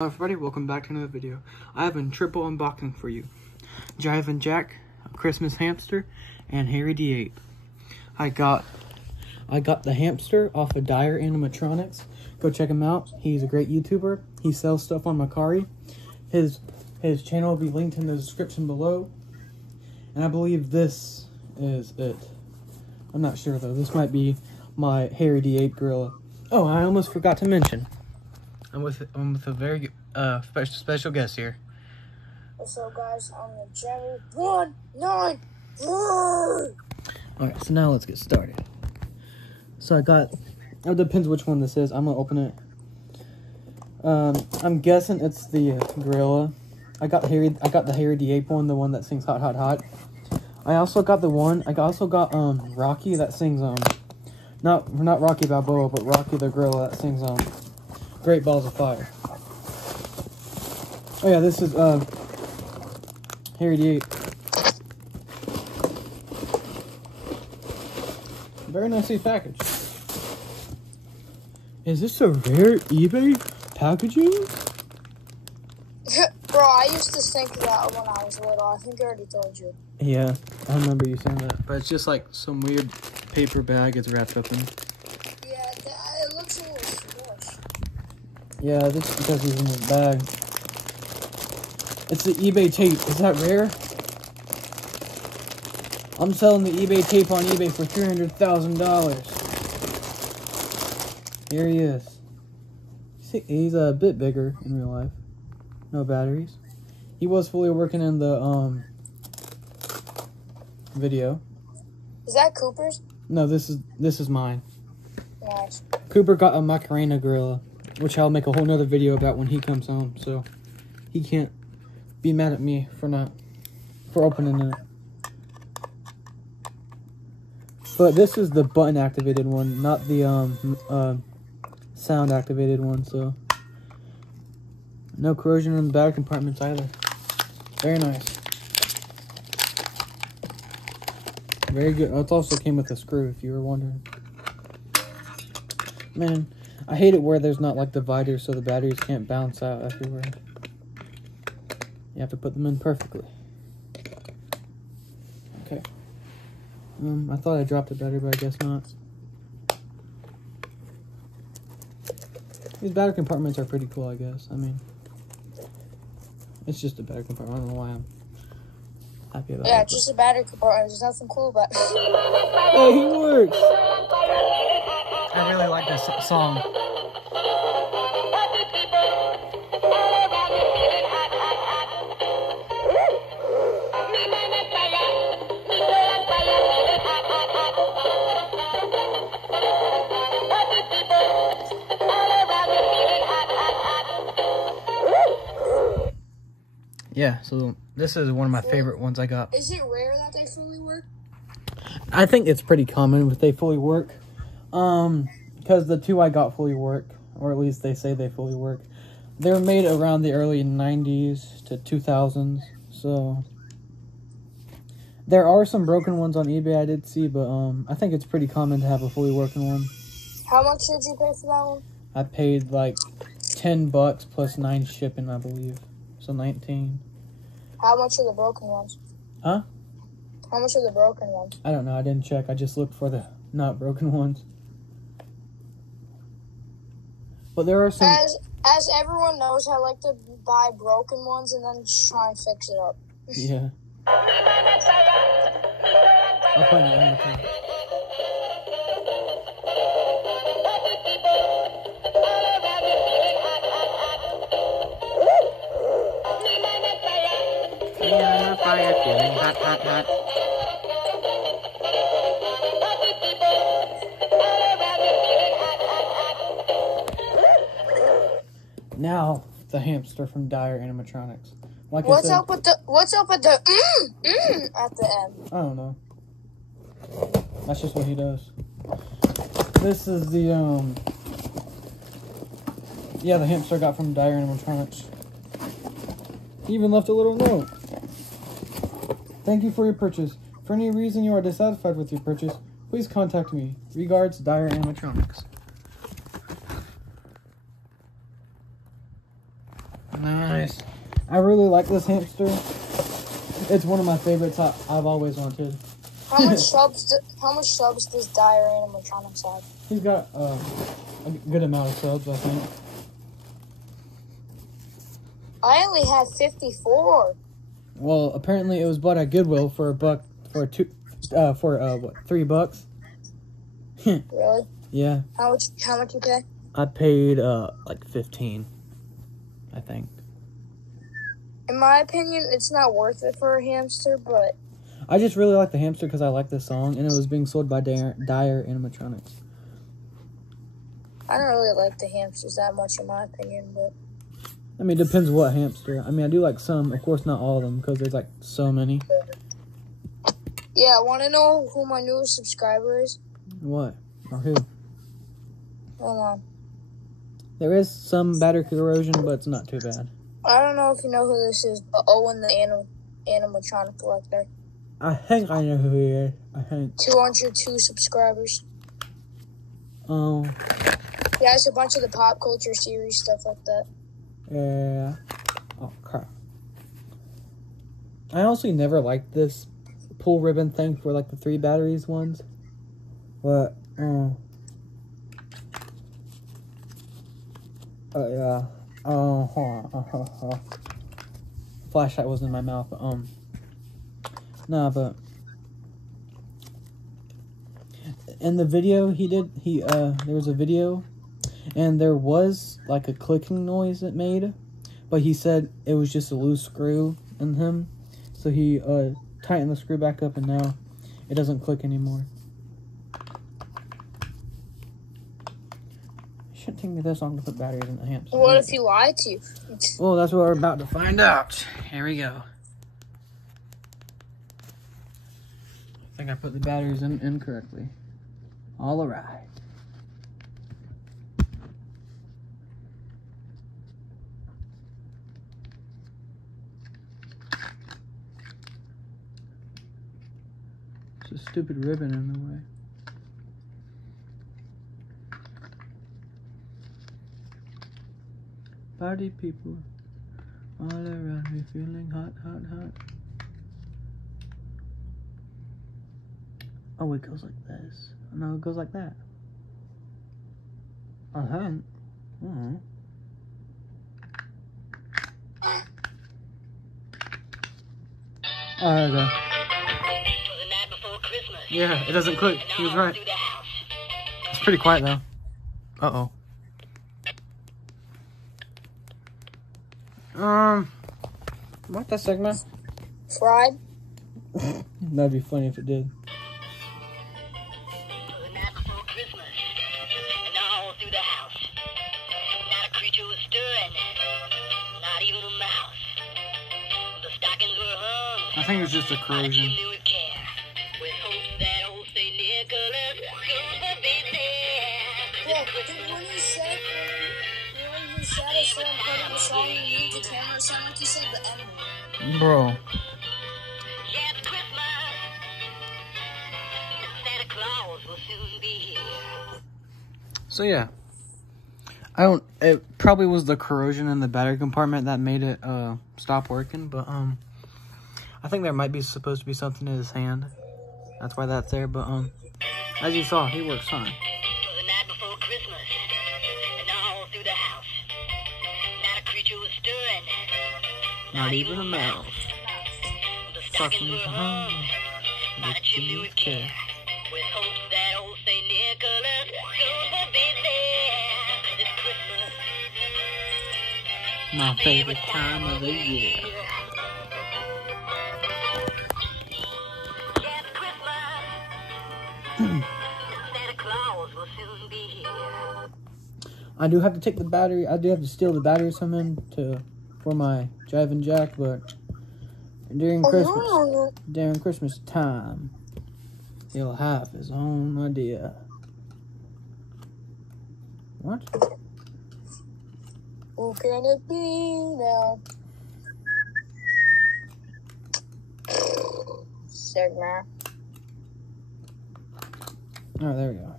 Hello everybody, welcome back to another video. I have a triple unboxing for you. Jive and Jack, Christmas hamster, and Harry D8. I got the hamster off of Dire Animatronics. Go check him out. He's a great YouTuber. He sells stuff on Macari. His channel will be linked in the description below. And I believe this is it. I'm not sure though. This might be my Harry D8 gorilla. Oh, I almost forgot to mention. I'm with a very special guest here. What's up, guys? I'm the Gemmy 193. Alright, so now let's get started. So it depends which one this is. I'm gonna open it. I'm guessing it's the gorilla. I got the Harry D8 one, the one that sings Hot Hot Hot. I also got Rocky that sings not Rocky Balboa, but Rocky the gorilla that sings Great Balls of Fire. Oh yeah, this is Harry D8. Very nicely packaged. Is this a rare eBay packaging? Bro, I used to think that when I was little. I think I already told you. Yeah, I remember you saying that. But it's just like some weird paper bag it's wrapped up in. Yeah, it looks a little squished. Yeah, that's because he's in his bag. It's the eBay tape. Is that rare? I'm selling the eBay tape on eBay for $300,000. Here he is. He's a bit bigger in real life. No batteries. He was fully working in the video. Is that Cooper's? No, this is mine. Nice. Cooper got a Macarena gorilla, which I'll make a whole nother video about when he comes home, so he can't be mad at me for opening it. But this is the button activated one, not the sound activated one, so no corrosion in the battery compartments either. Very nice. Very good. Oh, it also came with a screw, if you were wondering. Man, I hate it where there's not like dividers so the batteries can't bounce out everywhere. You have to put them in perfectly. Okay. I thought I dropped it better, but I guess not. These battery compartments are pretty cool, I guess. I mean, it's just a battery compartment. I don't know why I'm happy about it. Yeah, it's just a battery compartment. There's nothing cool about it. Oh, he works! I really like this song. Yeah, so this is one of my favorite ones I got. Is it rare that they fully work? I think it's pretty common if they fully work. Because the two I got fully work, or at least they say they fully work. They were made around the early 90s to 2000s, so there are some broken ones on eBay I did see, but I think it's pretty common to have a fully working one. How much did you pay for that one? I paid like $10 plus 9 shipping, I believe. So 19. How much are the broken ones? Huh? How much are the broken ones? I don't know. I didn't check. I just looked for the not broken ones. But there are some... As everyone knows, I like to buy broken ones and then just try and fix it up. Yeah. I'll play that one more time. Yeah, fire feeling hot, hot, hot. Now, the hamster from Dire Animatronics. Like What's up with the at the end? I don't know. That's just what he does. This is the the hamster I got from Dire Animatronics. He even left a little note. Thank you for your purchase. For any reason you are dissatisfied with your purchase, please contact me. Regards, Dire Animatronics. Nice. I really like this hamster. It's one of my favorites I've always wanted. How much subs does Dire Animatronics have? He's got a good amount of subs, I think. I only have 54. Well, apparently it was bought at Goodwill for $3. Really? Yeah. How much you pay? I paid like 15, I think. In my opinion, it's not worth it for a hamster, but I just really like the hamster because I like the song, and it was being sold by Dire Animatronics. I don't really like the hamsters that much in my opinion, but I mean, it depends what hamster. I mean, I do like some, of course not all of them, because there's like so many. yeah, want to know who my newest subscriber is? What? Or who? Hold on. There is some battery corrosion, but it's not too bad. I don't know if you know who this is, but Owen the animatronic collector. I think I know who he is. I think. 202 subscribers. Oh. He has a bunch of the pop culture series, stuff like that. Yeah. Oh, crap. I honestly never liked this pull ribbon thing for like the 3 batteries ones. But, yeah. Hold on. Flashlight was in my mouth, but, nah, but in the video there was a video, and there was like a clicking noise it made, but he said it was just a loose screw in him, so he tightened the screw back up, and now it doesn't click anymore. It shouldn't take me this long to put batteries in the hamster. What if he lied to you? Well, that's what we're about to find out. Here we go. I think I put the batteries in incorrectly. All right. It's a stupid ribbon in the way. Party people all around me feeling hot, hot, hot. Oh, it goes like this. No, it goes like that. Uh-huh. Oh, there we go. Yeah, it doesn't click. He was right. It's pretty quiet, though. Uh-oh. What that segment? Fried? That'd be funny if it did. The night before Christmas, and all through the house, not a creature was stirring, not even a mouse. The stockings were hung. I think it's just a corrosion. With care, with hopes that old Saint Nicholas goes for business. Yeah, but then when you said I started putting the song, you moved the camera, it sounded like you said the N-word. Bro. Yeah, it's Christmas. Santa Claus will soon be here. So yeah. It probably was the corrosion in the battery compartment that made it stop working, but I think there might be supposed to be something in his hand. That's why that's there, but as you saw, he works fine. The night before Christmas, and all through the house, not a creature was stirring, Not even a mouse. The stockings were hung, not a chimney with care, with hopes that old Saint Nicholas goes for business. It's Christmas, My favorite time of the year. Yeah, it's Christmas. Santa Claus will soon be here. I do have to take the battery. I do have to steal the batteries from him for my Jive and Jack, but during Christmas time, he'll have his own idea. What? Who can it be now? Sigma. Oh, there we go.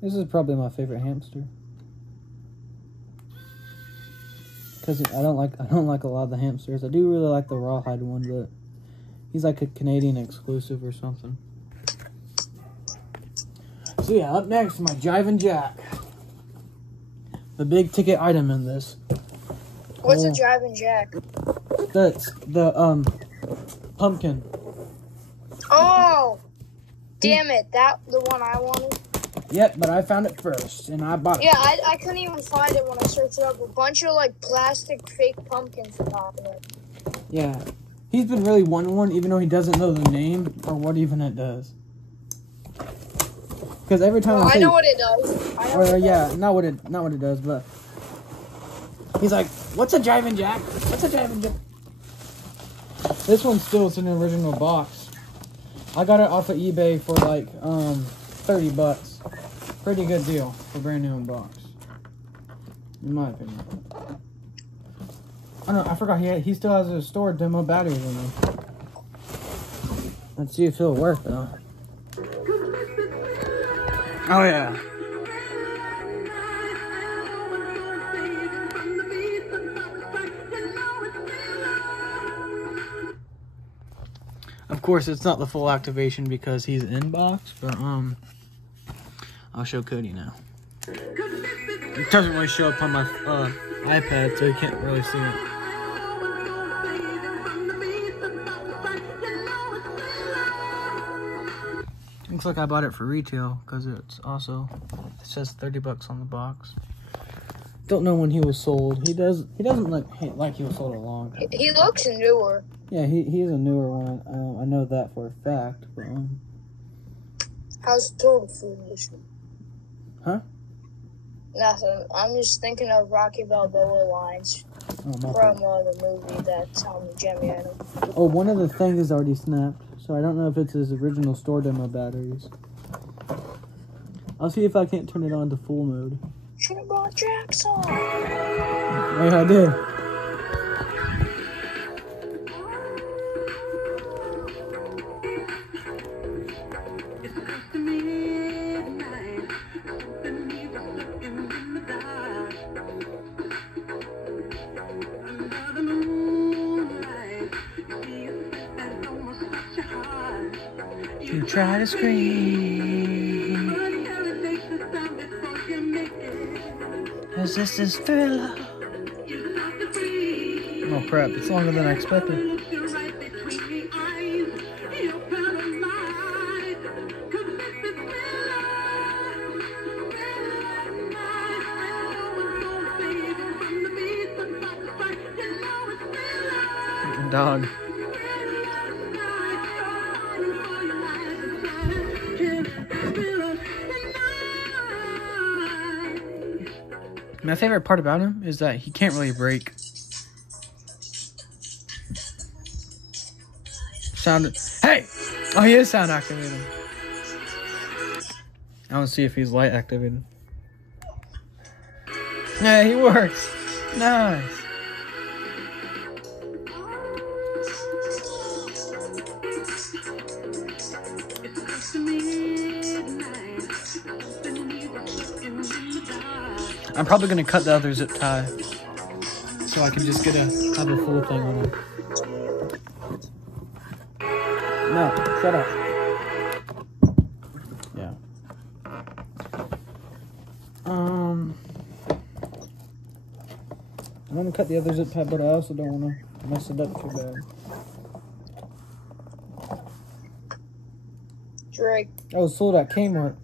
This is probably my favorite hamster. Because I don't like a lot of the hamsters. I do really like the rawhide one, but he's like a Canadian exclusive or something. So yeah, up next, my Jive and Jack. The big ticket item in this. What's a jive and jack? That's the pumpkin. Oh, damn it! That the one I wanted. Yep, but I found it first, and I bought it. Yeah, I couldn't even find it when I searched it up. A bunch of like plastic fake pumpkins on top of it. Yeah, he's been really wanting one, even though he doesn't know the name or what even it does. Because every time I know what it does. Not what it does, but he's like, "What's a Jive and Jack? What's a Jive and Jack?" This one's still in an original box. I got it off of eBay for like $30. Pretty good deal for brand new in box, in my opinion. Oh no, I forgot he still has a stored demo batteries in there. Let's see if it'll work though. Oh yeah. Of course, it's not the full activation because he's in box, but I'll show Cody now. It doesn't really show up on my iPad, so you can't really see it. Looks like I bought it for retail because it says $30 on the box. Don't know when he was sold. He doesn't look like he was sold a long time. He looks newer. Yeah, he's a newer one. I know that for a fact. But, How's total food edition? Huh? Nothing. I'm just thinking of Rocky Balboa lines from the movie that's on Gemmy item. Oh, one of the things is already snapped, so I don't know if it's his original store demo batteries. I'll see if I can't turn it on to full mode. Should have brought Jackson. Yeah, I did. You try to scream, 'cause this is thriller. Oh crap, it's longer than I expected. Dog. My favorite part about him is that he can't really break. Hey! Oh, he is sound activated. I want to see if he's light activated. Yeah, he works. Nice. I'm probably gonna cut the other zip tie so I can just have a full thing on it. No, shut up. Yeah. I'm gonna cut the other zip tie, but I also don't want to mess it up too bad. Drake. Oh, it's sold at Kmart.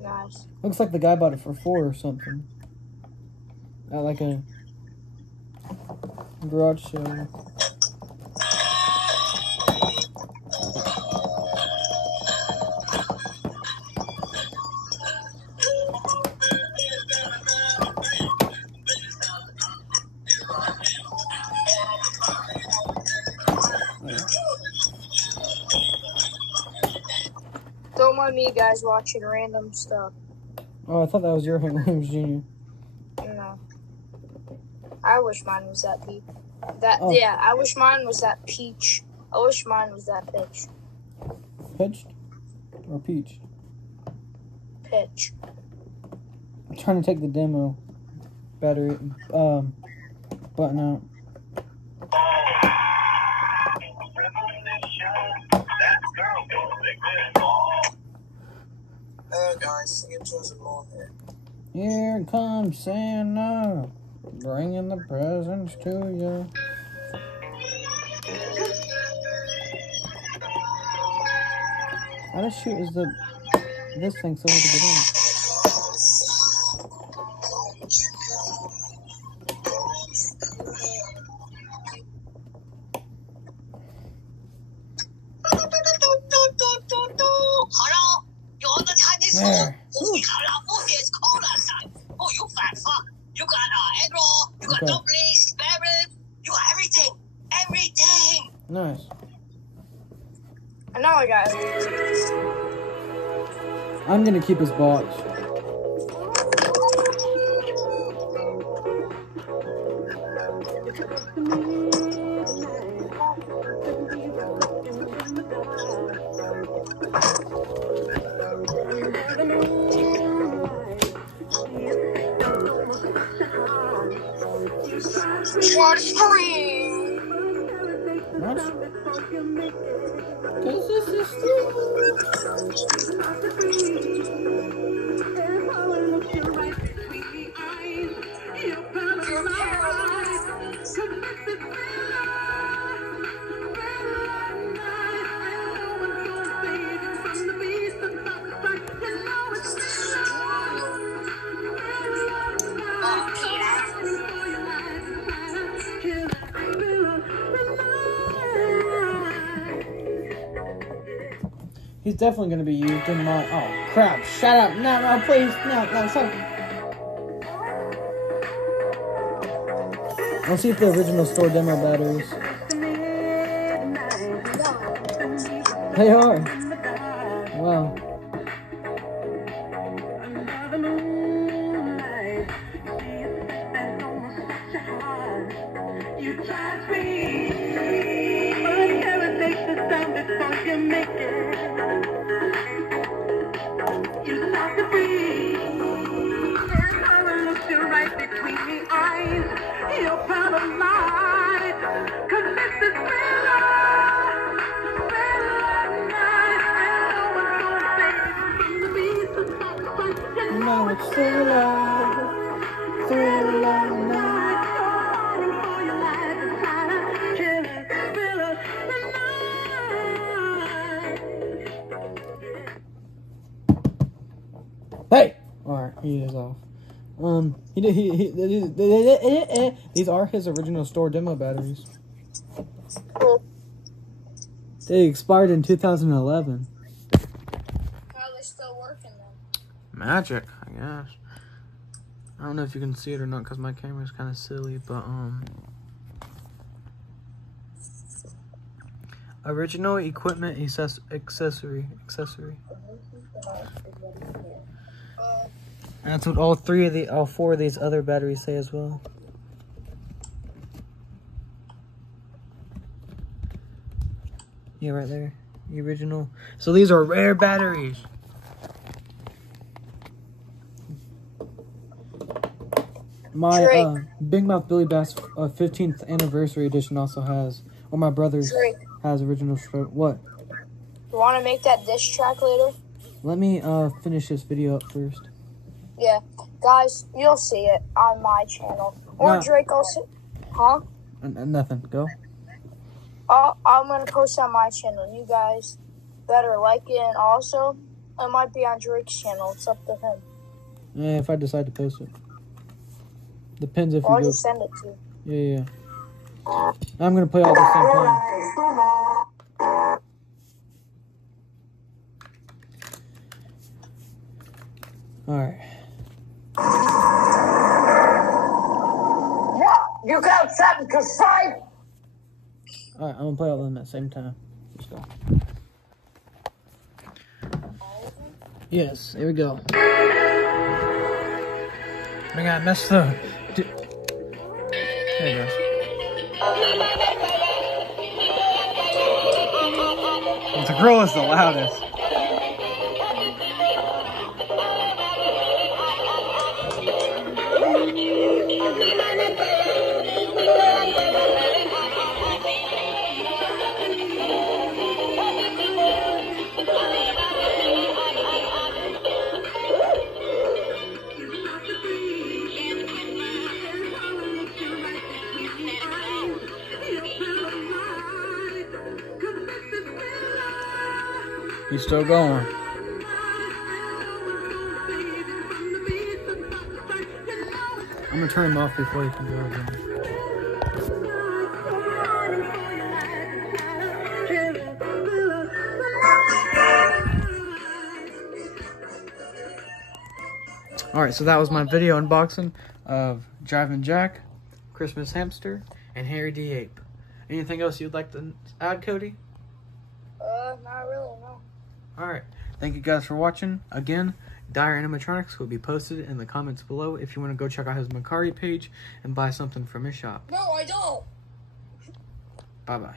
Nice. Looks like the guy bought it for $4 or something. At like a garage sale. Don't mind me, guys, watching random stuff. Oh, I thought that was your Hank Williams Jr. No. I wish mine was that peach. Oh. Yeah, I wish mine was that peach. I wish mine was that peach. Peached? Or peach? pitch. I'm trying to take the demo battery button out. Guys, get to us more here. Here comes Santa, bringing the presents to you. How the shoot is this thing so hard to get in? Hello, you want the Chinese food? There. Oh, it's cold outside. Oh, you fat fuck. You got egg roll, you got Okay. dumplings, spare ribs, you got everything. Everything. Nice. And now I got I'm gonna keep his box. What? Cause this is He's definitely going to be used in my... Oh, crap. Shut up. No, please. No, stop. Let's see if the original store demo batteries. They are. Wow. Now it's thriller night. Hey! Alright, he is off. These are his original store demo batteries. cool. They expired in 2011. How are they still working then? Magic, I guess. I don't know if you can see it or not because my camera's kind of silly, but original equipment accessory. That's what all four of these other batteries say as well. Yeah, right there, the original. So these are rare batteries. My Big Mouth Billy Bass 15th anniversary edition also has, or my brother's has original. What? You want to make that diss track later? Let me finish this video up first. Yeah. Guys, you'll see it on my channel. Or Nah. Drake also. Huh? Nothing. Go. I'm going to post on my channel. You guys better like it. And also, it might be on Drake's channel. It's up to him. Yeah, if I decide to post it. Depends if Or I'll you go. just send it to you. Yeah. I'm going to play all at the same time. Alright. You got 7 to 5. Alright, I'm going to play all of them at the same time. Let's go. Yes, here we go. I got messed up. There you go. The girl is the loudest. He's still going. I'm gonna turn him off before he can go again. Alright, so that was my video unboxing of Jive and Jack, Christmas Hamster, and Harry the Ape. Anything else you'd like to add, Cody? Not really, no. Alright, thank you guys for watching. Again, Dire Animatronics will be posted in the comments below if you want to go check out his Mercari page and buy something from his shop. No, I don't. Bye-bye.